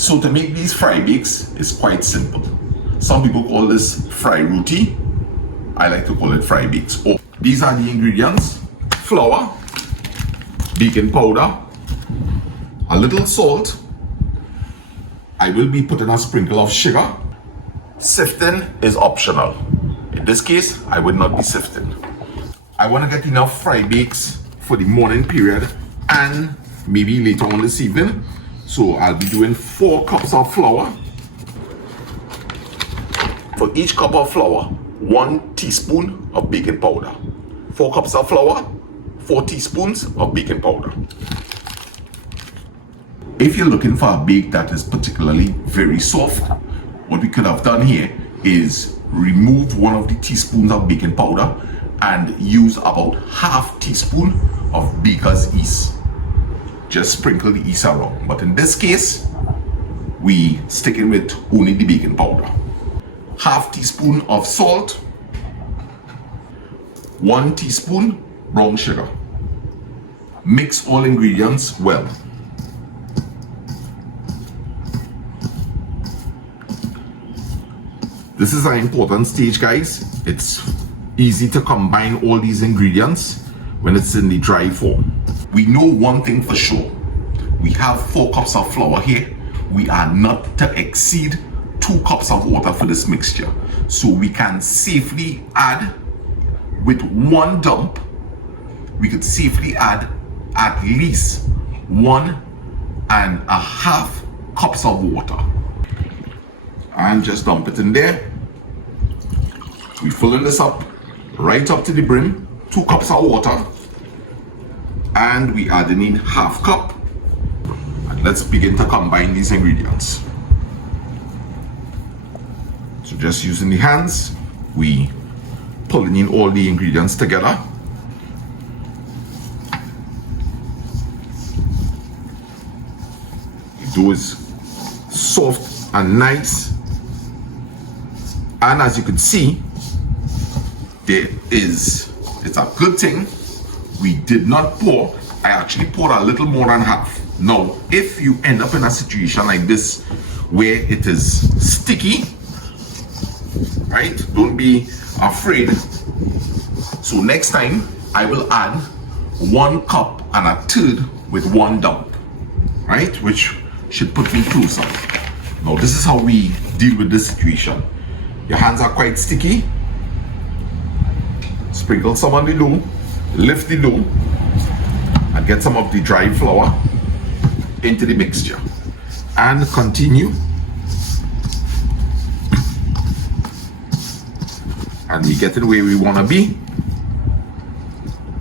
So to make these fry bakes is quite simple. Some people call this fry roti. I like to call it fry bakes. Oh, these are the ingredients: flour, baking powder, a little salt. I will be putting a sprinkle of sugar. Sifting is optional. In this case, I would not be sifting. I want to get enough fry bakes for the morning period and maybe later on this evening. So I'll be doing 4 cups of flour. For each cup of flour, 1 teaspoon of baking powder. 4 cups of flour, 4 teaspoons of baking powder. If you're looking for a bake that is particularly very soft, what we could have done here is remove 1 of the teaspoons of baking powder and use about ½ teaspoon of baker's yeast. Just sprinkle the yeast around. But in this case, we sticking with only the baking powder. ½ teaspoon of salt, 1 teaspoon brown sugar. Mix all ingredients well. This is an important stage, guys. It's easy to combine all these ingredients when it's in the dry form. We know one thing for sure. We have 4 cups of flour here. We are not to exceed 2 cups of water for this mixture. So we can safely add, with 1 dump, we could safely add at least 1.5 cups of water. And just dump it in there. We filling this up right up to the brim, 2 cups of water, and we adding in ½ cup. And let's begin to combine these ingredients. So just using the hands, we pulling in all the ingredients together. The dough is soft and nice, and as you can see, it's a good thing we did not pour. I actually poured a little more than half. Now, if you end up in a situation like this where it is sticky, right, don't be afraid. So next time I will add 1 cup and 1/3 with 1 dump, right, which should put me closer. Now this is how we deal with this situation. Your hands are quite sticky. Sprinkle some on the dough, lift the dough, and get some of the dry flour into the mixture. And continue. And we getting where we want to be.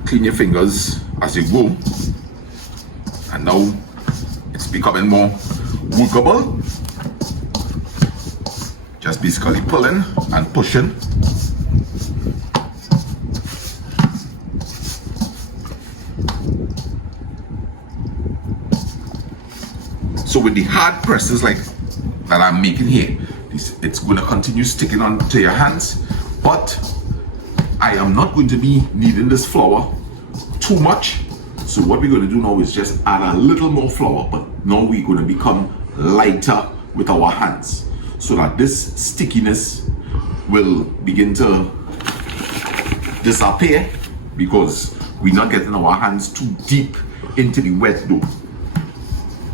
Clean your fingers as you go. And now it's becoming more workable. Just basically pulling and pushing. So with the hard presses like that I'm making here, it's going to continue sticking onto your hands, but I am not going to be kneading this flour too much. So what we're going to do now is just add a little more flour, but now we're going to become lighter with our hands so that this stickiness will begin to disappear because we're not getting our hands too deep into the wet dough.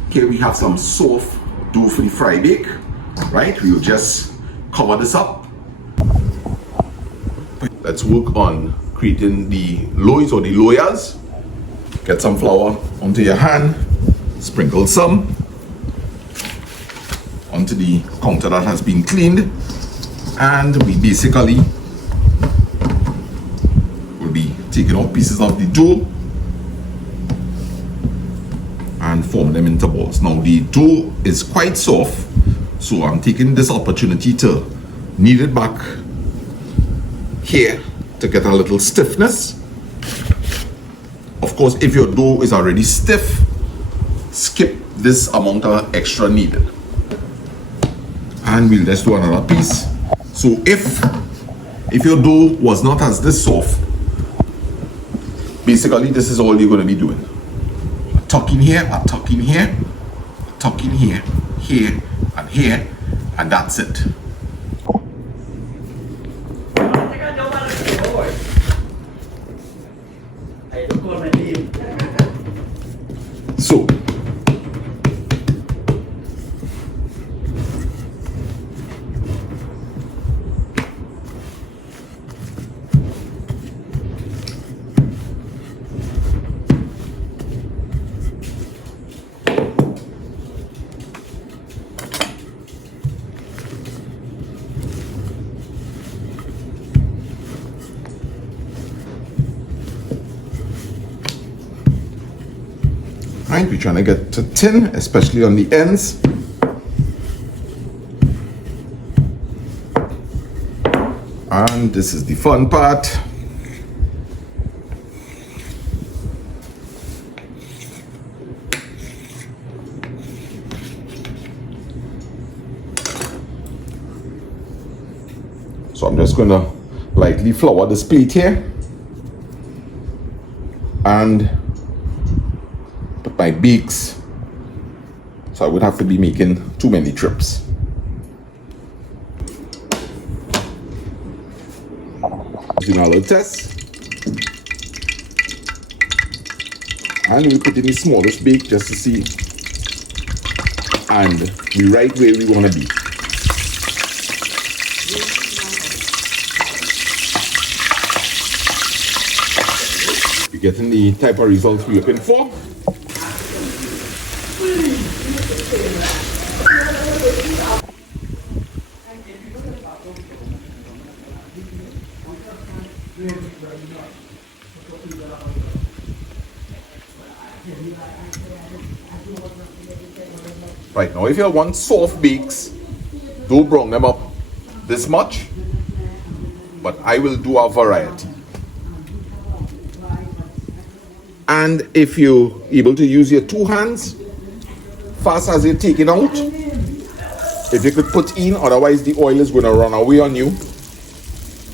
Here we have some soft dough for the fry bake, right? We'll just cover this up. Let's work on creating the loaves or the loyas. Get some flour onto your hand, sprinkle some onto the counter that has been cleaned, and we basically will be taking off pieces of the dough and form them into balls. Now the dough is quite soft, so I'm taking this opportunity to knead it back here to get a little stiffness. Of course, if your dough is already stiff, skip this amount of extra kneading. And we'll just do another piece. So if your dough was not as this soft, basically this is all you're going to be doing. A tuck in here, tuck in here, here, and here, and that's it. So, right, we're trying to get to thin, especially on the ends. And this is the fun part. So I'm just going to lightly flour this plate here and put my beaks, so I would have to be making too many trips. Doing a little test, and we put in the smallest bake just to see, and we're right where we want to be. We're getting the type of results we're looking for. Right, now if you want soft bakes, don't brown them up this much, but I will do a variety. And if you're able to use your two hands, fast as you're taking out, if you could put in, otherwise the oil is going to run away on you.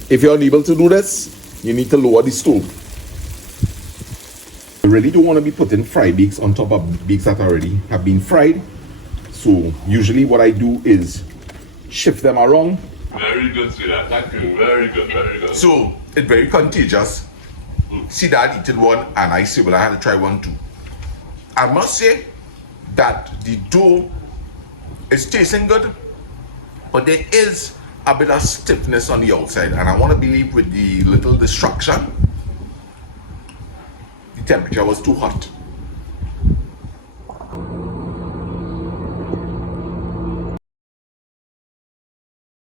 If you're unable to do this, you need to lower the stove. You really don't want to be putting fried bakes on top of bakes that already have been fried. So usually what I do is shift them around. Very good, sweetheart. Thank you. Very good, very good. So it's very contagious. See Dad eating one and I say, well, I had to try one too. I must say that the dough is tasting good, but there is a bit of stiffness on the outside, and I want to believe with the little distraction, the temperature was too hot.